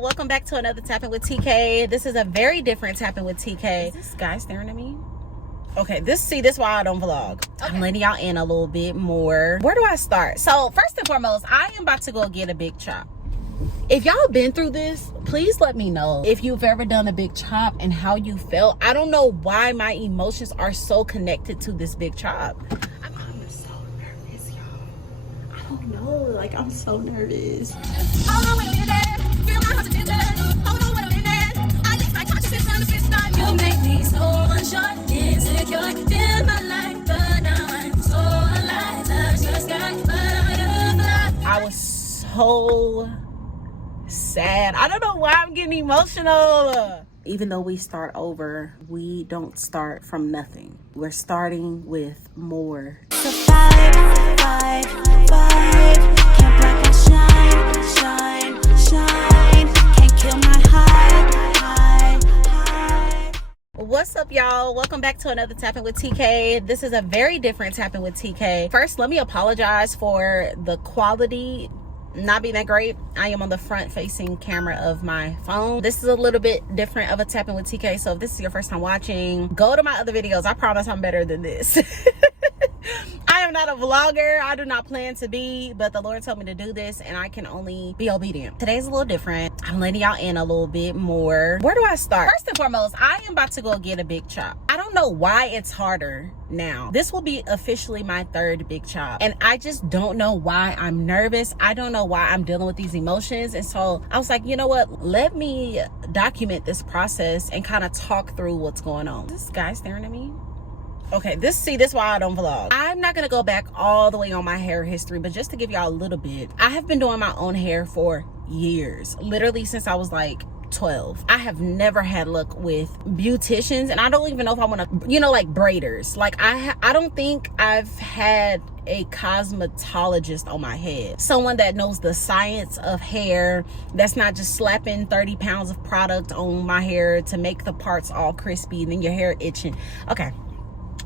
Welcome back to another Tapping with TK. This is a very different Tapping with TK. Is this guy staring at me? Okay, this is why I don't vlog. Okay. I'm letting y'all in a little bit more. Where do I start? So first and foremost, I am about to go get a big chop. If y'all been through this, please let me know if you've ever done a big chop and how you felt. I don't know why my emotions are so connected to this big chop. I'm so nervous, y'all. I don't know, like I'm so nervous. You make me so unsure, insecure, feel my life, but now I'm so alive, touch the sky, butterfly. I was so sad. I don't know why I'm getting emotional. Even though we start over, we don't start from nothing. We're starting with more. It's a vibe, can't black and shine, can't kill my high. What's up, y'all? Welcome back to another Tapping with TK. This is a very different Tapping with TK. First, let me apologize for the quality not being that great. I am on the front facing camera of my phone. This is a little bit different of a Tapping with TK, so if this is your first time watching, go to my other videos. I promise I'm better than this. I am not a vlogger. I do not plan to be, but the Lord told me to do this and I can only be obedient. Today's a little different. I'm letting y'all in a little bit more. Where do I start? First and foremost, I am about to go get a big chop. I don't know why it's harder now. This will be officially my third big chop and I just don't know why I'm nervous. I don't know why I'm dealing with these emotions, and so I was like, you know what, let me document this process and kind of talk through what's going on. This guy staring at me. Okay, this is why I don't vlog. I'm not gonna go back all the way on my hair history, but just to give y'all a little bit, I have been doing my own hair for years, literally since I was like 12. I have never had luck with beauticians, and I don't even know if I want to, you know, like braiders. Like I don't think I've had a cosmetologist on my head, someone that knows the science of hair, that's not just slapping 30 pounds of product on my hair to make the parts all crispy and then your hair itching. Okay,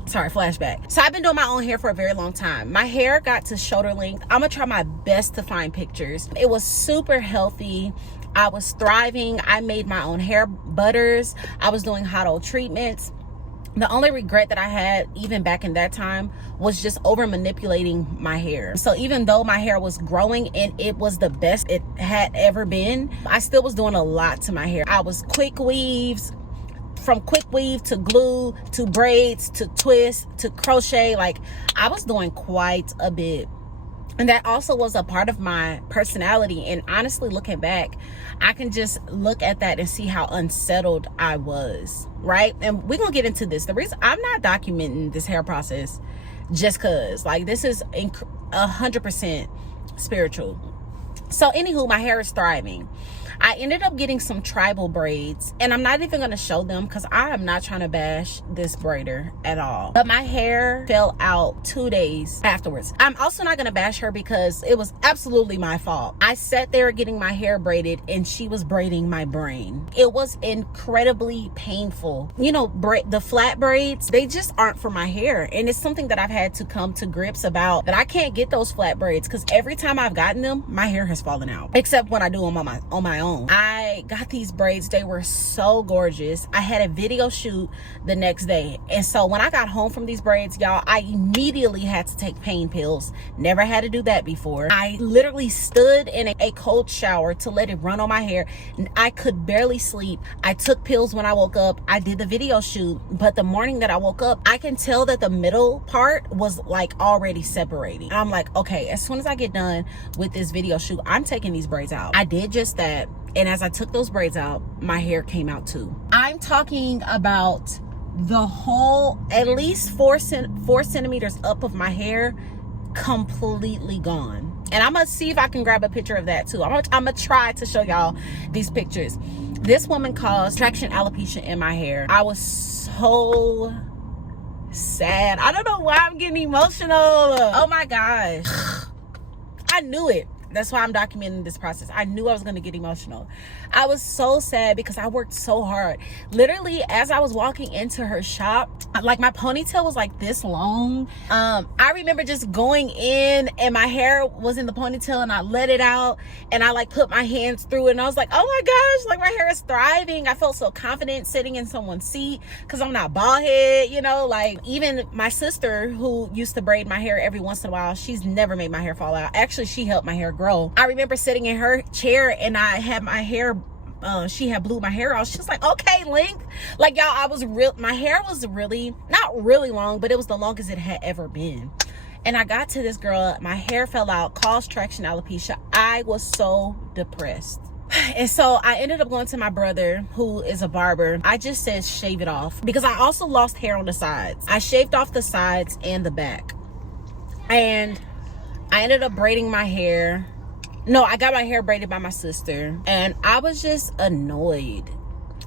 sorry, flashback. So I've been doing my own hair for a very long time. My hair got to shoulder length. I'm gonna try my best to find pictures. It was super healthy. I was thriving. I made my own hair butters. I was doing hot oil treatments. The only regret that I had even back in that time was just over manipulating my hair. So even though my hair was growing and it was the best it had ever been, I still was doing a lot to my hair. I was quick weaves, from quick weave to glue to braids to twist to crochet. Like I was doing quite a bit, and that also was a part of my personality. And honestly, looking back, I can just look at that and see how unsettled I was, right? And we're gonna get into this. The reason I'm not documenting this hair process just cause like this is 100% spiritual. So anywho, my hair is thriving. I ended up getting some tribal braids, and I'm not even going to show them because I am not trying to bash this braider at all. But my hair fell out 2 days afterwards. I'm also not going to bash her because it was absolutely my fault. I sat there getting my hair braided and she was braiding my brain. It was incredibly painful. You know, the flat braids, they just aren't for my hair. And it's something that I've had to come to grips about, that I can't get those flat braids because every time I've gotten them, my hair has fallen out, except when I do them on my own. I got these braids. They were so gorgeous. I had a video shoot the next day, and so when I got home from these braids, y'all, I immediately had to take pain pills. Never had to do that before. I literally stood in a cold shower to let it run on my hair, and I could barely sleep. I took pills when I woke up. I did the video shoot, but the morning that I woke up, I can tell that the middle part was like already separating. I'm like, okay, as soon as I get done with this video shoot, I'm taking these braids out. I did just that. And as I took those braids out, my hair came out too. I'm talking about the whole, at least 4 centimeters up of my hair, completely gone. And I'm gonna see if I can grab a picture of that too. I'm gonna try to show y'all these pictures. This woman caused traction alopecia in my hair. I was so sad. I don't know why I'm getting emotional. Oh my gosh. I knew it. That's why I'm documenting this process. I knew I was going to get emotional. I was so sad because I worked so hard. Literally, as I was walking into her shop, like my ponytail was like this long. I remember just going in and my hair was in the ponytail and I let it out and I like put my hands through it and I was like, oh my gosh, like my hair is thriving. I felt so confident sitting in someone's seat because I'm not bald head, you know. Like even my sister who used to braid my hair every once in a while, she's never made my hair fall out. Actually, she helped my hair grow. I remember sitting in her chair and I had my hair, she had blew my hair out. She was like, okay, length. Like y'all, my hair was really, not really long, but it was the longest it had ever been. And I got to this girl, my hair fell out, caused traction alopecia. I was so depressed. And so I ended up going to my brother who is a barber. I just said shave it off because I also lost hair on the sides. I shaved off the sides and the back. And I ended up braiding my hair. No, I got my hair braided by my sister. And I was just annoyed.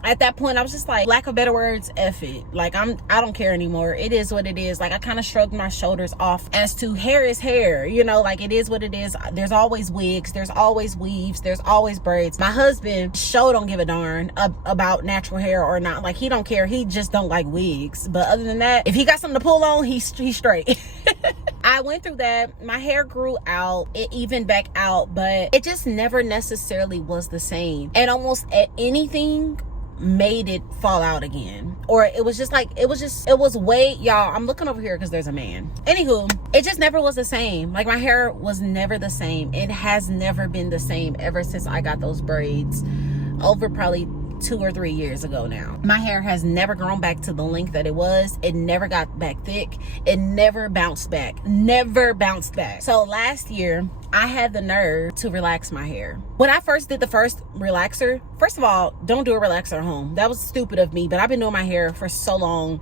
At that point, I was just like, lack of better words, F it. Like, I don't care anymore. It is what it is. Like, I kind of shrugged my shoulders off as to hair is hair. You know, like, it is what it is. There's always wigs. There's always weaves. There's always braids. My husband sure don't give a darn about natural hair or not. Like, he don't care. He just don't like wigs. But other than that, if he got something to pull on, he's straight. I went through that. My hair grew out. It evened back out. But it just never necessarily was the same. And almost at anything made it fall out again, or it was just like it was way, y'all, I'm looking over here because there's a man. Anywho, it just never was the same. Like my hair was never the same. It has never been the same ever since I got those braids over probably 2 or 3 years ago now. My hair has never grown back to the length that it was. It never got back thick. It never bounced back. So last year I had the nerve to relax my hair. When I first did the first relaxer, first of all, don't do a relaxer at home. That was stupid of me, but I've been doing my hair for so long.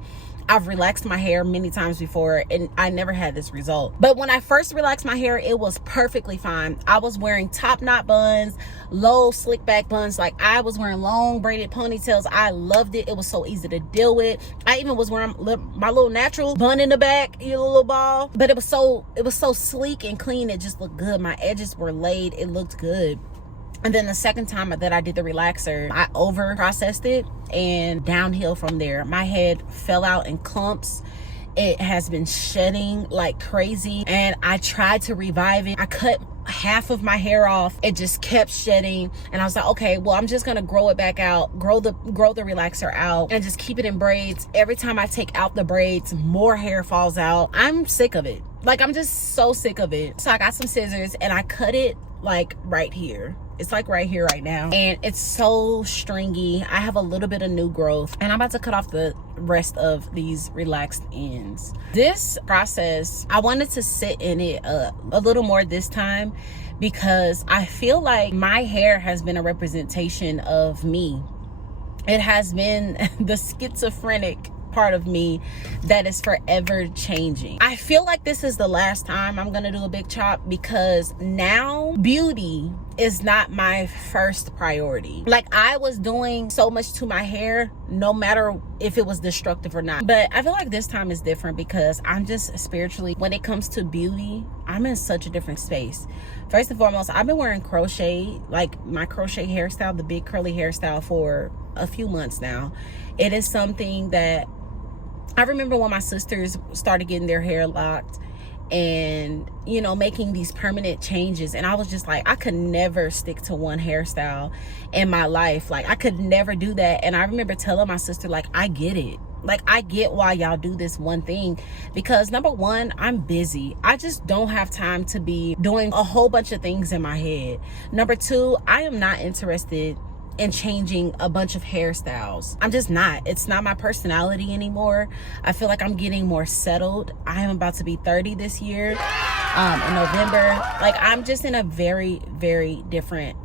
I've relaxed my hair many times before and I never had this result. But when I first relaxed my hair, it was perfectly fine. I was wearing top knot buns, low slick back buns. Like I was wearing long braided ponytails. I loved it. It was so easy to deal with. I even was wearing my little natural bun in the back, you little ball. But it was so sleek and clean. It just looked good. My edges were laid. It looked good. And then the second time that I did the relaxer, I over processed it and downhill from there. My head fell out in clumps. It has been shedding like crazy and I tried to revive it. I cut half of my hair off. It just kept shedding and I was like, okay, well, I'm just gonna grow it back out, grow the relaxer out and just keep it in braids. Every time I take out the braids, more hair falls out. I'm sick of it. Like I'm just so sick of it. So I got some scissors and I cut it like right here. It's like right here right now and it's so stringy. I have a little bit of new growth and I'm about to cut off the rest of these relaxed ends. This process, I wanted to sit in it a little more this time because I feel like my hair has been a representation of me. It has been the schizophrenic part of me that is forever changing. I feel like this is the last time I'm gonna do a big chop because now beauty is not my first priority. Like I was doing so much to my hair no matter if it was destructive or not, but I feel like this time is different because I'm just spiritually, when it comes to beauty, I'm in such a different space. First and foremost, I've been wearing crochet, like my crochet hairstyle, the big curly hairstyle, for a few months now. It is something that I remember when my sisters started getting their hair locked and, you know, making these permanent changes. And I was just like, I could never stick to one hairstyle in my life. Like I could never do that. And I remember telling my sister, like, I get it. Like I get why y'all do this one thing because number one, I'm busy. I just don't have time to be doing a whole bunch of things in my head. Number two, I am not interested and changing a bunch of hairstyles. I'm just not. It's not my personality anymore. I feel like I'm getting more settled. I am about to be 30 this year in November. Like I'm just in a very, very different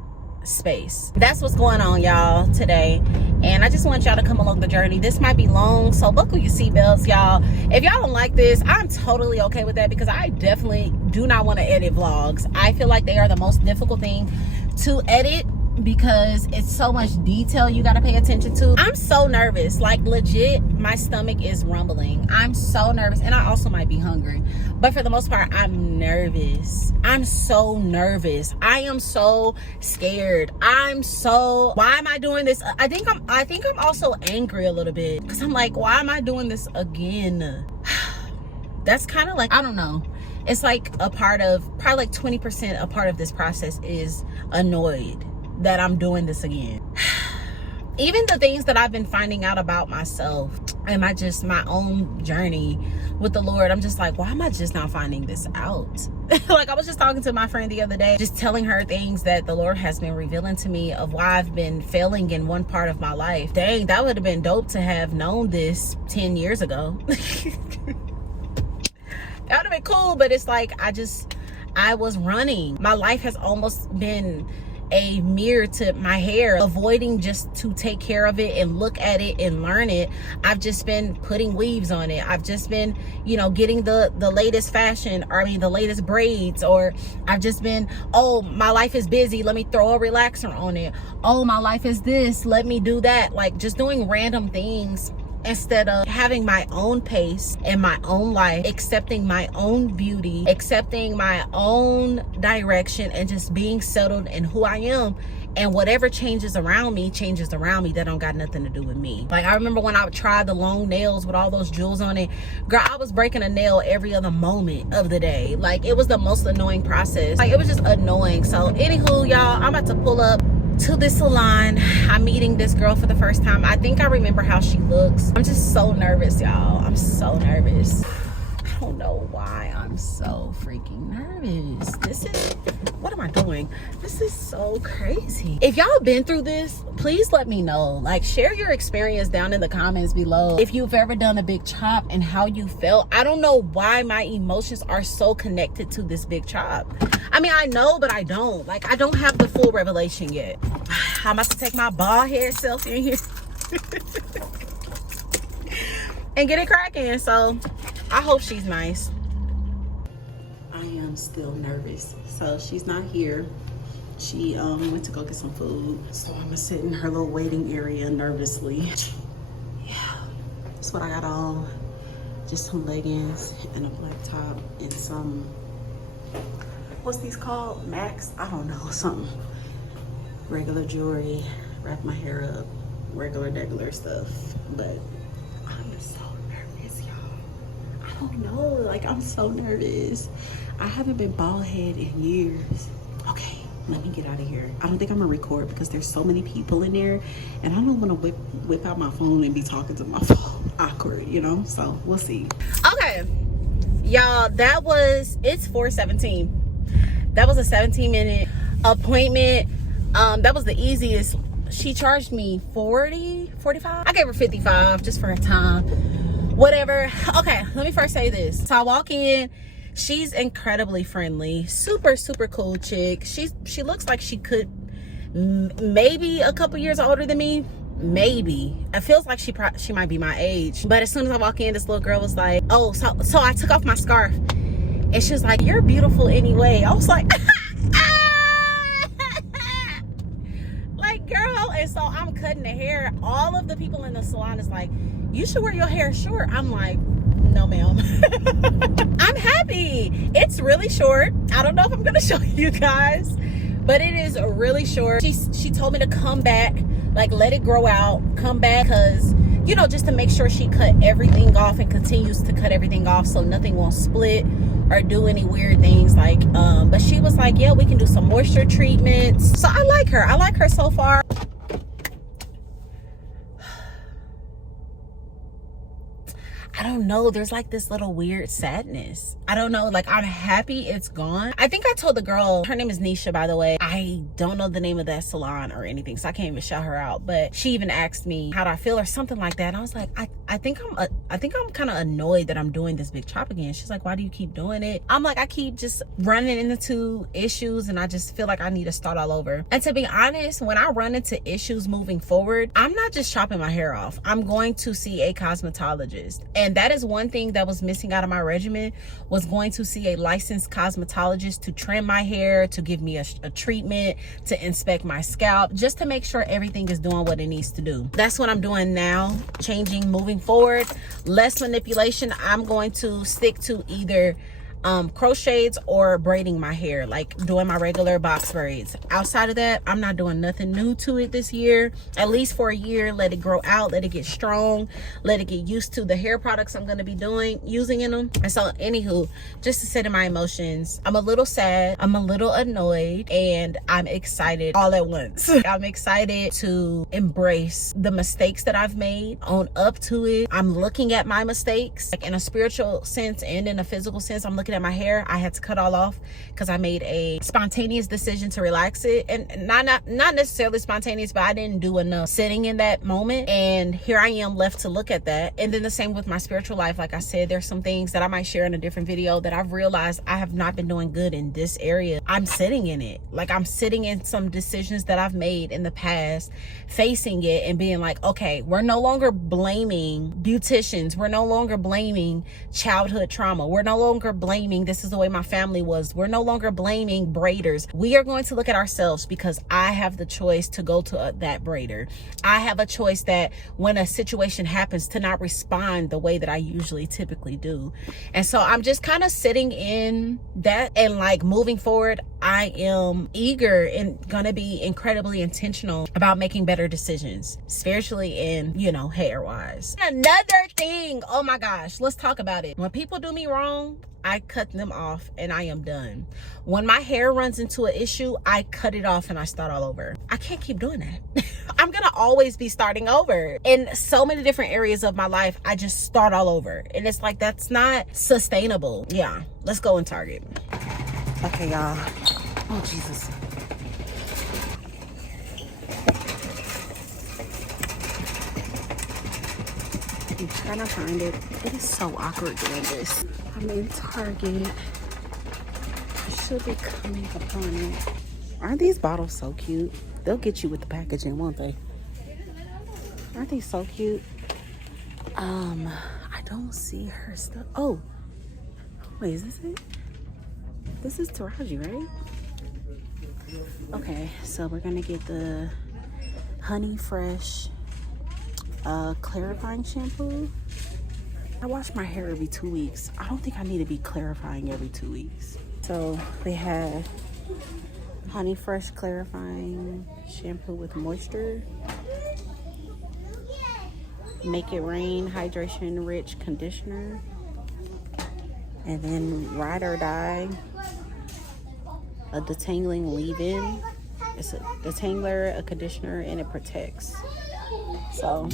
space. That's what's going on, y'all, today. And I just want y'all to come along the journey. This might be long, so buckle your seatbelts, y'all. If y'all don't like this, I'm totally okay with that because I definitely do not want to edit vlogs. I feel like they are the most difficult thing to edit because it's so much detail you got to pay attention to. I'm so nervous, like legit my stomach is rumbling. I'm so nervous, and I also might be hungry, but for the most part I'm nervous. I'm so nervous. I am so scared. Why am I doing this? I think I'm also angry a little bit, because I'm like, why am I doing this again? That's kind of like, I don't know, it's like a part of, probably like 20% a part of this process is annoyed that I'm doing this again. Even the things that I've been finding out about myself and my own journey with the Lord, I'm just like, why am I just not finding this out? Like, I was just talking to my friend the other day, just telling her things that the Lord has been revealing to me of why I've been failing in one part of my life. Dang, that would have been dope to have known this 10 years ago. That would have been cool, but it's like, I was running. My life has almost been a mirror to my hair, avoiding just to take care of it and look at it and learn it. I've just been putting weaves on it. I've just been, getting the latest fashion, or the latest braids, or I've just been, oh, my life is busy, let me throw a relaxer on it. Oh, my life is this, let me do that. Like, just doing random things instead of having my own pace and my own life, accepting my own beauty, accepting my own direction, and just being settled in who I am. And whatever changes around me, that don't got nothing to do with me. Like, I remember when I tried the long nails with all those jewels on it, girl, I was breaking a nail every other moment of the day. Like, it was the most annoying process. Like, it was just annoying. So anywho, y'all, I'm about to pull up to this salon. I'm meeting this girl for the first time. I think I remember how she looks. I'm just so nervous, y'all. I'm so nervous. I don't know why I'm so freaking nervous. What am I doing? This is so crazy. If y'all been through this, please let me know. Like, share your experience down in the comments below. If you've ever done a big chop and how you felt. I don't know why my emotions are so connected to this big chop. I know, but I don't. Like, I don't have the full revelation yet. I'm about to take my bald head selfie in here and get it cracking. So I hope she's nice. I am still nervous. So she's not here. She went to go get some food. So I'm gonna sit in her little waiting area nervously. Yeah, that's what I got on. Just some leggings and a black top and some, what's these called? Max? I don't know, something. Regular jewelry, wrap my hair up, regular stuff. But I'm so nervous, y'all. I don't know, like, I'm so nervous. I haven't been bald head in years. Okay, let me get out of here. I don't think I'm gonna record because there's so many people in there, and I don't want to whip out my phone and be talking to my phone. Awkward, so we'll see. Okay, y'all, it's 4:17. That was a 17-minute appointment. That was the easiest. She charged me 40, 45. I gave her 55 just for her time. Whatever. Okay, let me first say this. So I walk in. She's incredibly friendly. Super, super cool chick. She looks like she could maybe a couple years older than me. Maybe. It feels like she might be my age. But as soon as I walk in, this little girl was like, oh, so I took off my scarf. And she was like, you're beautiful anyway. I was like, like, girl. And so I'm cutting the hair. All of the people in the salon is like, you should wear your hair short. I'm like, no, ma'am. I'm happy. It's really short. I don't know if I'm going to show you guys, but it is really short. She told me to come back, like, let it grow out, come back, because, just to make sure she cut everything off and continues to cut everything off so nothing won't split or do any weird things. Like, but she was like, yeah, we can do some moisture treatments. So I like her so far. I don't know, there's like this little weird sadness. I don't know, like, I'm happy it's gone. I think I told the girl, her name is Nisha, by the way. I don't know the name of that salon or anything, so I can't even shout her out. But she even asked me how do I feel or something like that. And I was like, I think I'm kind of annoyed that I'm doing this big chop again. She's like, why do you keep doing it? I'm like, I keep just running into issues, and I just feel like I need to start all over. And to be honest, when I run into issues moving forward, I'm not just chopping my hair off. I'm going to see a cosmetologist. And And that is one thing that was missing out of my regimen, was going to see a licensed cosmetologist to trim my hair, to give me a treatment, to inspect my scalp, just to make sure everything is doing what it needs to do. That's what I'm doing now, changing, moving forward. Less manipulation. I'm going to stick to either crochets or braiding my hair, like doing my regular box braids. Outside of that, I'm not doing nothing new to it this year, at least for a year. Let it grow out, let it get strong, let it get used to the hair products I'm going to be using in them. And so anywho, just to sit in my emotions, I'm a little sad, I'm a little annoyed, and I'm excited all at once. I'm excited to embrace the mistakes that I've made, own up to it. I'm looking at my mistakes, like in a spiritual sense and in a physical sense. I'm looking at my hair. I had to cut all off because I made a spontaneous decision to relax it, and not necessarily spontaneous, but I didn't do enough sitting in that moment, and here I am left to look at that. And then the same with my spiritual life. Like I said, there's some things that I might share in a different video that I've realized I have not been doing good in this area. I'm sitting in it, like I'm sitting in some decisions that I've made in the past, facing it and being like, okay, we're no longer blaming beauticians, we're no longer blaming childhood trauma, we're no longer blaming this is the way my family was, we're no longer blaming braiders. We are going to look at ourselves, because I have the choice to go to that braider. I have a choice that when a situation happens to not respond the way that I usually typically do. And so I'm just kind of sitting in that, and like moving forward, I am eager and gonna be incredibly intentional about making better decisions, spiritually and, you know, hair wise. Another thing, oh my gosh, let's talk about it. When people do me wrong, I cut them off and I am done. When my hair runs into an issue, I cut it off and I start all over. I can't keep doing that. I'm gonna always be starting over. In so many different areas of my life, I just start all over. And it's like, that's not sustainable. Yeah, let's go in Target. Okay, y'all. Oh, Jesus. I'm trying to find it. It is so awkward doing this. I'm in Target. I should be coming upon it. Aren't these bottles so cute? They'll get you with the packaging, won't they? Aren't they so cute? I don't see her stuff. Oh, wait, is this it? This is Taraji, right? Okay, so we're gonna get the Honey Fresh clarifying shampoo. I wash my hair every 2 weeks. I don't think I need to be clarifying every 2 weeks. So they have Honey Fresh clarifying shampoo with moisture, Make It Rain hydration rich conditioner, and then Ride or Die, a detangling leave-in. It's a detangler, a conditioner, and it protects. So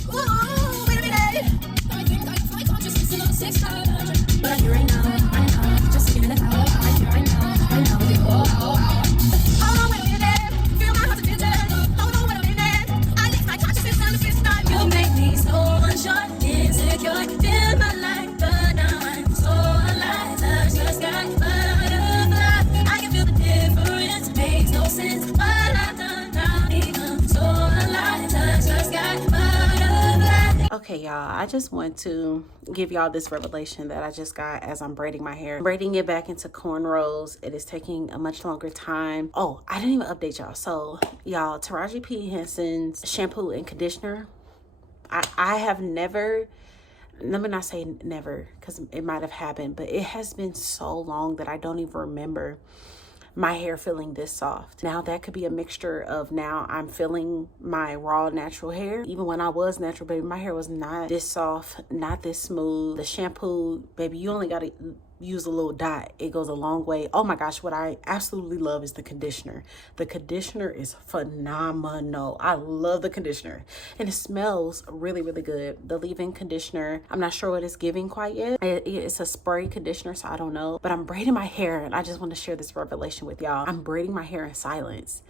you make me so unsure, insecure, feel my life, but now I'm so alive. Touch the sky, butterfly. I can feel the difference, makes no sense. What I've done now become so alive. Touch the sky, butterfly. okay, y'all, I just want to give y'all this revelation that I just got as I'm braiding my hair. Braiding it back into cornrows, it is taking a much longer time. Oh, I didn't even update y'all. So y'all, Taraji P. Henson's shampoo and conditioner, I have never, let me not say never, because it might have happened, but it has been so long that I don't even remember my hair feeling this soft. Now that could be a mixture of, now I'm feeling my raw natural hair. Even when I was natural, baby, my hair was not this soft, not this smooth. The shampoo, baby, you only gotta use a little dot. It goes a long way. Oh my gosh, what I absolutely love is the conditioner. The conditioner is phenomenal. I love the conditioner, and it smells really, really good. The leave-in conditioner, I'm not sure what it's giving quite yet. It's a spray conditioner, so I don't know, but I'm braiding my hair, and I just want to share this revelation with y'all. I'm braiding my hair in silence,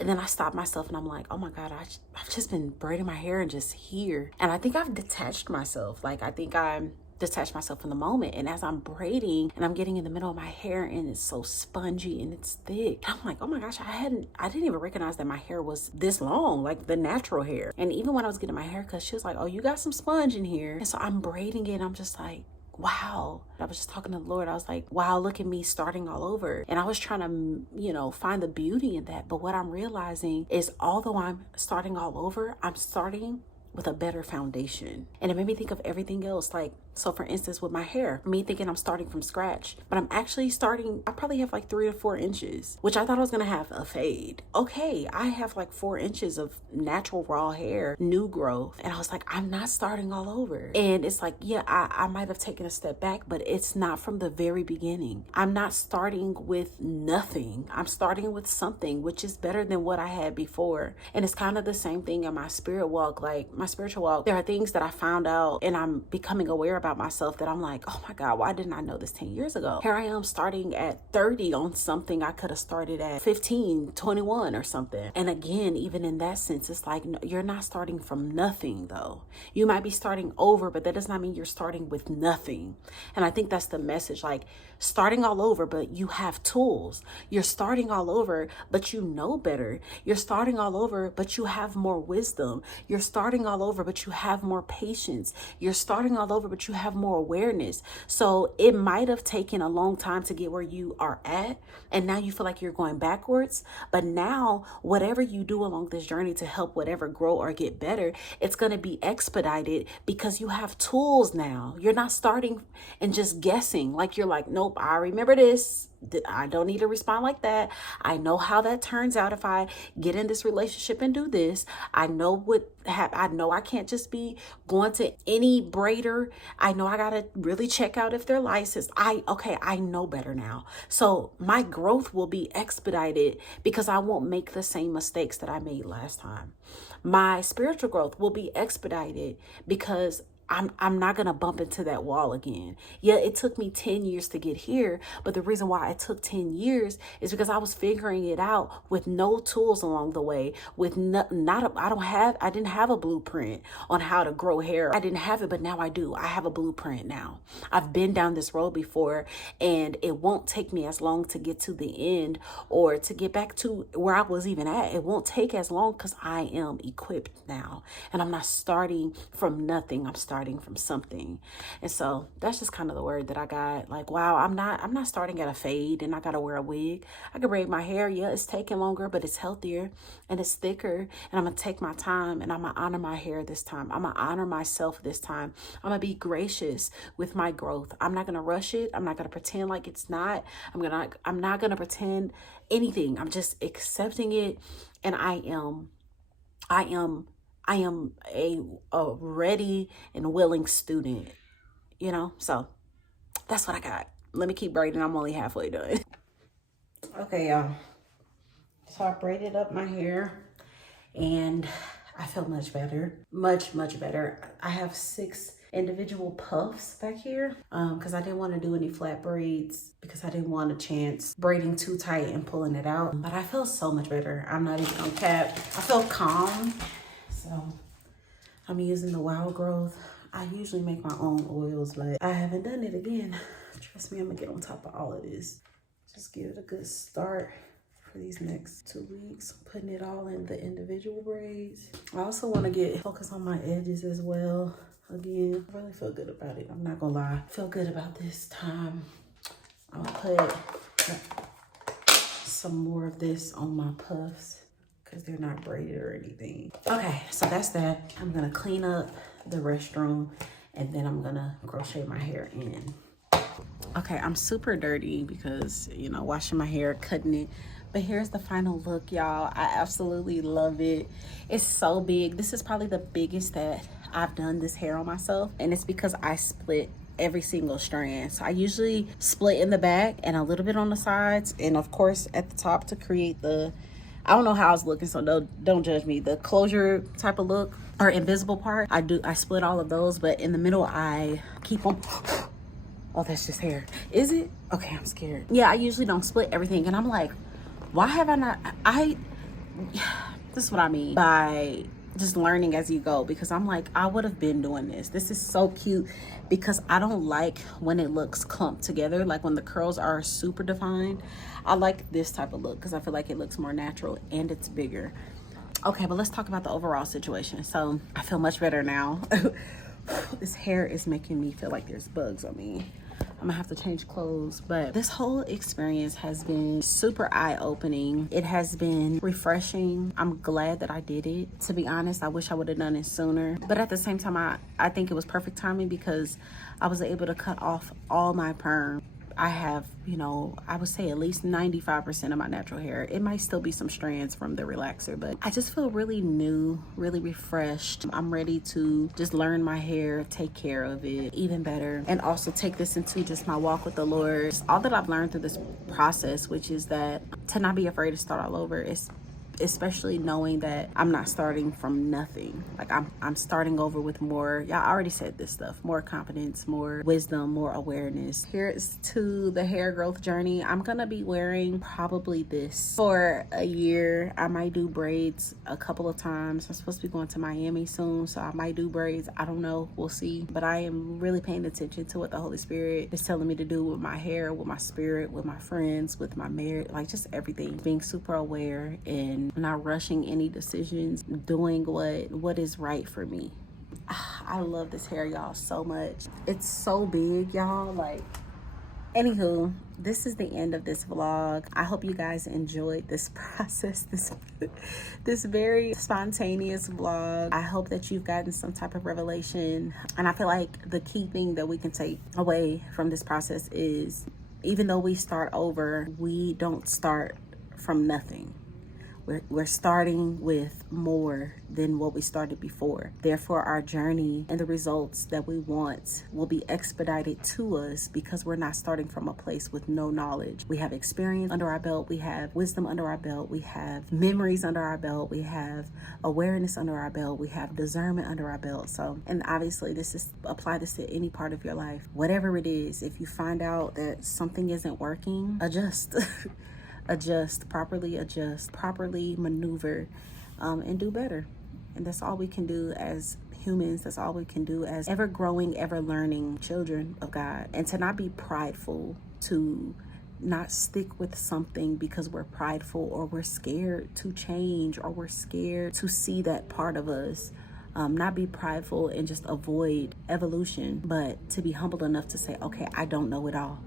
and then I stop myself and I'm like, oh my God, I've just been braiding my hair and just here. And I think I've detached myself. Like, I think I'm detach myself from the moment. And as I'm braiding and I'm getting in the middle of my hair and it's so spongy and it's thick, I'm like, oh my gosh, I didn't even recognize that my hair was this long, like the natural hair. And even when I was getting my hair cut, she was like, oh, you got some sponge in here. And so I'm braiding it and I'm just like, wow. I was just talking to the Lord. I was like, wow, look at me starting all over. And I was trying to, you know, find the beauty in that. But what I'm realizing is, although I'm starting all over, I'm starting with a better foundation. And it made me think of everything else. Like, so for instance, with my hair, me thinking I'm starting from scratch, but I'm actually starting, I probably have like 3 to 4 inches, which I thought I was gonna have a fade. Okay, I have like 4 inches of natural raw hair, new growth. And I was like, I'm not starting all over. And it's like, yeah, I might have taken a step back, but it's not from the very beginning. I'm not starting with nothing. I'm starting with something, which is better than what I had before. And it's kind of the same thing in my spirit walk. Like my spiritual walk, there are things that I found out and I'm becoming aware about myself that I'm like, oh my God, why didn't I know this 10 years ago? Here I am starting at 30 on something I could have started at 15, 21 or something. And again, even in that sense, it's like, no, you're not starting from nothing though. You might be starting over, but that does not mean you're starting with nothing. And I think that's the message, like starting all over, but you have tools. You're starting all over, but you know better. You're starting all over, but you have more wisdom. You're starting all over, but you have more patience. You're starting all over, but you have more awareness. So it might have taken a long time to get where you are at. And now you feel like you're going backwards. But now whatever you do along this journey to help whatever grow or get better, it's going to be expedited because you have tools now. You're not starting and just guessing. Like you're like, nope, I remember this. I don't need to respond like that. I know how that turns out if I get in this relationship and do this. I know I know I can't just be going to any braider. I know I got to really check out if they're licensed. I know better now. So my growth will be expedited because I won't make the same mistakes that I made last time. My spiritual growth will be expedited because I'm not going to bump into that wall again. Yeah, it took me 10 years to get here, but the reason why it took 10 years is because I was figuring it out with no tools along the way, with I didn't have a blueprint on how to grow hair. I didn't have it, but now I do. I have a blueprint now. I've been down this road before, and it won't take me as long to get to the end or to get back to where I was even at. It won't take as long because I am equipped now, and I'm not starting from nothing. I'm starting from something. And so that's just kind of the word that I got. Like, wow, I'm not starting at a fade and I gotta wear a wig. I can braid my hair. Yeah, it's taking longer, but it's healthier and it's thicker. And I'm gonna take my time and I'm gonna honor my hair this time. I'm gonna honor myself this time. I'm gonna be gracious with my growth. I'm not gonna rush it. I'm not gonna pretend like it's not. I'm not gonna pretend anything. I'm just accepting it. And I am a ready and willing student, you know? So that's what I got. Let me keep braiding. I'm only halfway done. Okay, y'all. So I braided up my hair and I feel much better. Much, much better. I have 6 individual puffs back here because I didn't want to do any flat braids because I didn't want a chance braiding too tight and pulling it out. But I feel so much better. I'm not even gonna cap. I feel calm. So I'm using the Wild Growth. I usually make my own oils, but I haven't done it again. Trust me, I'm gonna get on top of all of this. Just give it a good start for these next 2 weeks. Putting it all in the individual braids. I also want to focus on my edges as well. Again, I really feel good about it. I'm not gonna lie. I feel good about this time. I'll put some more of this on my puffs because they're not braided or anything. Okay, so that's that. I'm gonna clean up the restroom and then I'm gonna crochet my hair in. Okay, I'm super dirty because, you know, washing my hair, cutting it. But here's the final look, y'all. I absolutely love it. It's so big. This is probably the biggest that I've done this hair on myself. And it's because I split every single strand. So I usually split in the back and a little bit on the sides. And of course at the top to create the, I don't know how it's looking, so don't judge me. The closure type of look or invisible part, I split all of those. But in the middle, I keep them. Oh, that's just hair. Is it? Okay, I'm scared. Yeah, I usually don't split everything. And I'm like, why have I not? This is what I mean by just learning as you go, because I'm like, I would have been doing this. This is so cute, because I don't like when it looks clumped together, like when the curls are super defined. I like this type of look because I feel like it looks more natural and it's bigger. Okay, but let's talk about the overall situation. So I feel much better now. This hair is making me feel like there's bugs on me. I'm gonna have to change clothes, but this whole experience has been super eye-opening. It has been refreshing. I'm glad that I did it. To be honest, I wish I would have done it sooner, but at the same time, I think it was perfect timing because I was able to cut off all my perm. I have, you know, I would say at least 95% of my natural hair. It might still be some strands from the relaxer, but I just feel really new, really refreshed. I'm ready to just learn my hair, take care of it even better, and also take this into just my walk with the Lord. Just all that I've learned through this process, which is that to not be afraid to start all over, is especially knowing that I'm not starting from nothing. Like I'm starting over with more, y'all already said this stuff, more confidence, more wisdom, more awareness. Here's to the hair growth journey. I'm gonna be wearing probably this for a year. I might do braids a couple of times. I'm supposed to be going to Miami soon, so I might do braids. I don't know, we'll see. But I am really paying attention to what the Holy Spirit is telling me to do with my hair, with my spirit, with my friends, with my marriage, like just everything. Being super aware and not rushing any decisions, doing what is right for me. I love this hair, y'all, so much. It's so big, y'all. Like, anywho, this is the end of this vlog. I hope you guys enjoyed this process, this very spontaneous vlog. I hope that you've gotten some type of revelation, and I feel like the key thing that we can take away from this process is, even though we start over, we don't start from nothing. We're starting with more than what we started before. Therefore, our journey and the results that we want will be expedited to us because we're not starting from a place with no knowledge. We have experience under our belt. We have wisdom under our belt. We have memories under our belt. We have awareness under our belt. We have discernment under our belt. So, and obviously apply this to any part of your life. Whatever it is, if you find out that something isn't working, adjust. adjust, properly maneuver, and do better. And that's all we can do as humans. That's all we can do as ever growing, ever learning children of God. And to not be prideful, to not stick with something because we're prideful or we're scared to change or we're scared to see that part of us. Not be prideful and just avoid evolution, but to be humble enough to say, okay, I don't know it all,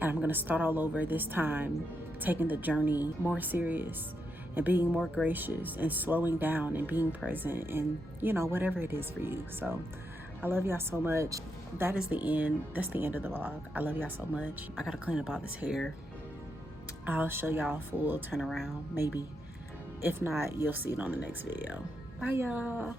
and I'm gonna start all over this time, taking the journey more serious and being more gracious and slowing down and being present and, you know, whatever it is for you. So I love y'all so much. That is the end. That's the end of the vlog. I love y'all so much. I gotta clean up all this hair. I'll show y'all a full turnaround, maybe. If not, you'll see it on the next video. Bye, y'all.